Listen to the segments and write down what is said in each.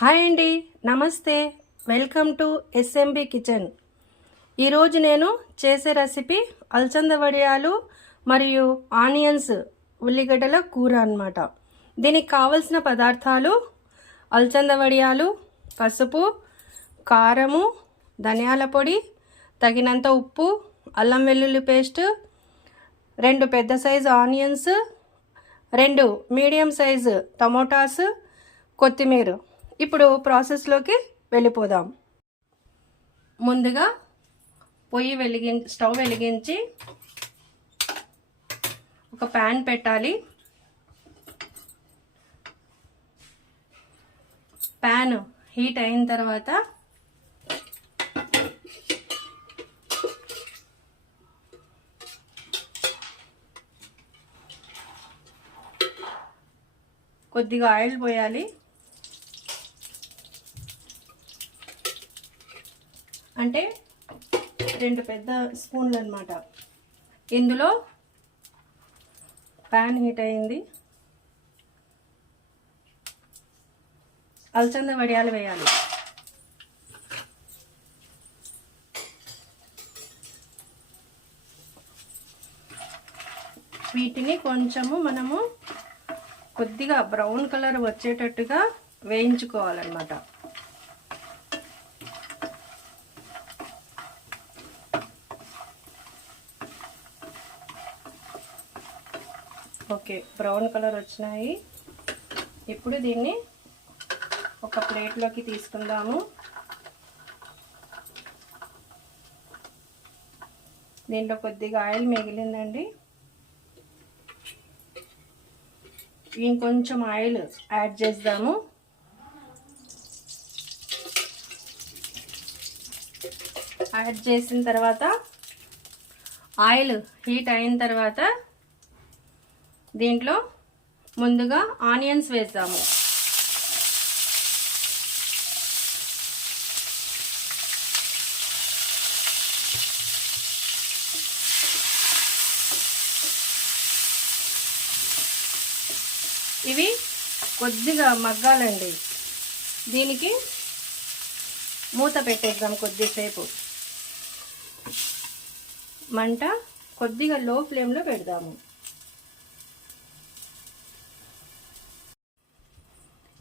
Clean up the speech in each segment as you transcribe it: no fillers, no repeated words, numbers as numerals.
Hi అండి, నమస్తే. Welcome to SMB kitchen. ఈరోజు నేను చేసే రెసిపీ అలసంద వడియాలు మరియు ఆనియన్స్ ఉల్లిగడ్డల కూర అన్నమాట. దీనికి కావలసిన పదార్థాలు: అలసంద వడియాలు, పసుపు, కారము, ధనియాల పొడి, తగినంత ఉప్పు, అల్లం వెల్లుల్లి పేస్ట్, 2 పెద్ద size onions, 2 medium size tomatoes, కొత్తిమీర. ఇప్పుడు ప్రాసెస్లోకి వెళ్ళిపోదాం. ముందుగా స్టవ్ వెలిగించి ఒక ప్యాన్ పెట్టాలి. ప్యాన్ హీట్ అయిన తర్వాత కొద్దిగా ఆయిల్ పోయాలి. అంటే 2 పెద్ద స్పూన్లు అన్నమాట. ఇందులో ప్యాన్ హీట్ అయింది. అలసంద వడియాలు వేయాలి. వీటిని మనము కొద్దిగా బ్రౌన్ కలర్ వచ్చేటట్టుగా వేయించుకోవాలన్నమాట. ఓకే, బ్రౌన్ కలర్ వచ్చినాయి. ఇప్పుడు దీన్ని ఒక ప్లేట్లోకి తీసుకుందాము. దీంట్లో కొద్దిగా ఆయిల్ మిగిలిందండి. ఇంకొంచెం ఆయిల్ యాడ్ చేద్దాము. యాడ్ చేసిన తర్వాత ఆయిల్ హీట్ అయిన తర్వాత దీంట్లో ముందుగా ఆనియన్స్ వేద్దాము. ఇవి కొద్దిగా మగ్గాలండి. దీనికి మూత పెట్టేద్దాం. కొద్దిసేపు మంట కొద్దిగా లో ఫ్లేమ్లో పెడదాము.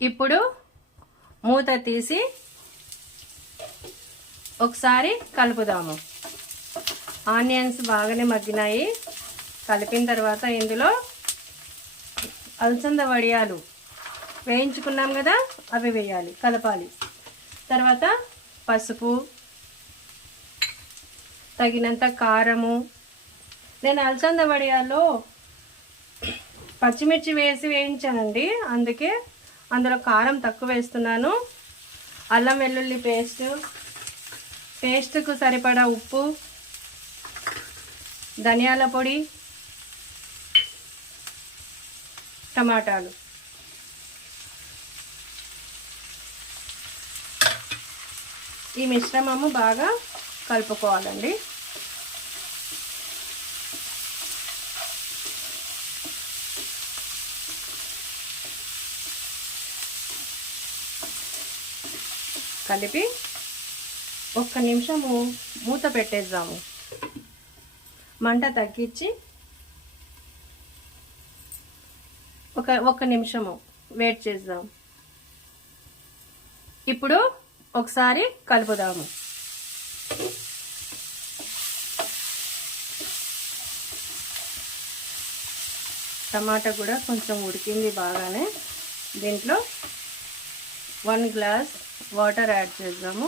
ఇప్పుడు మూత తీసి ఒకసారి కలుపుదాము. ఆనియన్స్ బాగానే మగ్గినాయి. కలిపిన తర్వాత ఇందులో అలసంద వడియాలు వేయించుకున్నాం కదా, అవి వేయాలి, కలపాలి. తర్వాత పసుపు, తగినంత కారము. నేను అలసంద వడియాల్లో పచ్చిమిర్చి వేసి వేయించానండి, అందుకే అందులో కారం తక్కువ వేస్తున్నాను. అల్లం వెల్లుల్లి పేస్ట్కు సరిపడా ఉప్పు, ధనియాల పొడి, టమాటాలు. ఈ మిశ్రమము బాగా కలుపుకోవాలండి. కలిపి 1 నిమిషము మూత పెట్టేద్దాము. మంట తగ్గించి ఒక నిమిషము వెయిట్ చేద్దాం. ఇప్పుడు ఒకసారి కలుపుదాము. టమాటా కూడా కొంచెం ఉడికింది బాగానే. దీంట్లో 1 గ్లాస్ వాటర్ యాడ్ చేద్దాము.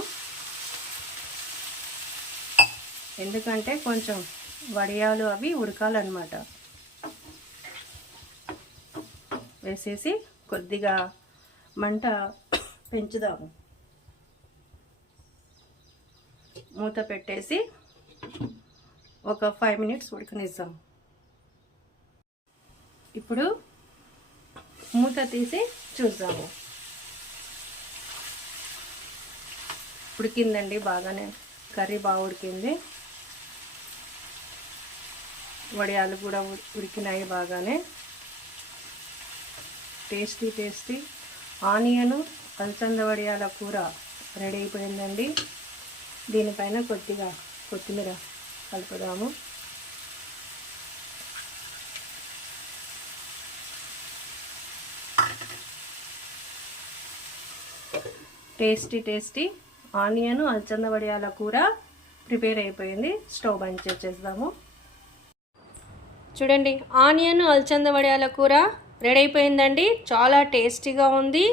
ఎందుకంటే కొంచెం వడియాలు అవి ఉడకాలన్నమాట. వేసేసి కొద్దిగా మంట పెంచుదాము. మూత పెట్టేసి ఒక 5 మినిట్స్ ఉడకనిద్దాం. ఇప్పుడు మూత తీసి చూద్దాము. ఉడికిందండి బాగానే, కర్రీ బాగా ఉడికింది. వడియాలు కూడా ఉడికినాయి బాగానే. టేస్టీ ఆనియన్ అలసంద వడియాల కూర రెడీ అయిపోయిందండి. దీనిపైన కొద్దిగా కొత్తిమీర కలుపుదాము. టేస్టీ ఆనియన్ అలసంద వడియాల కూర ప్రిపేర్ అయిపోయింది. స్టవ్ బంద్ చేసేద్దాము. చూడండి, ఆనియన్ అలసంద వడియాల కూర రెడీ అయిపోయిందండి. చాలా టేస్టీగా ఉంది.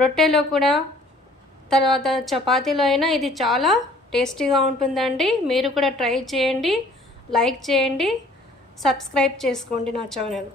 రొట్టెలో కూడా తర్వాత చపాతీలో అయినా ఇది చాలా టేస్టీగా ఉంటుందండి. మీరు కూడా ట్రై చేయండి, లైక్ చేయండి, సబ్స్క్రైబ్ చేసుకోండి నా ఛానల్.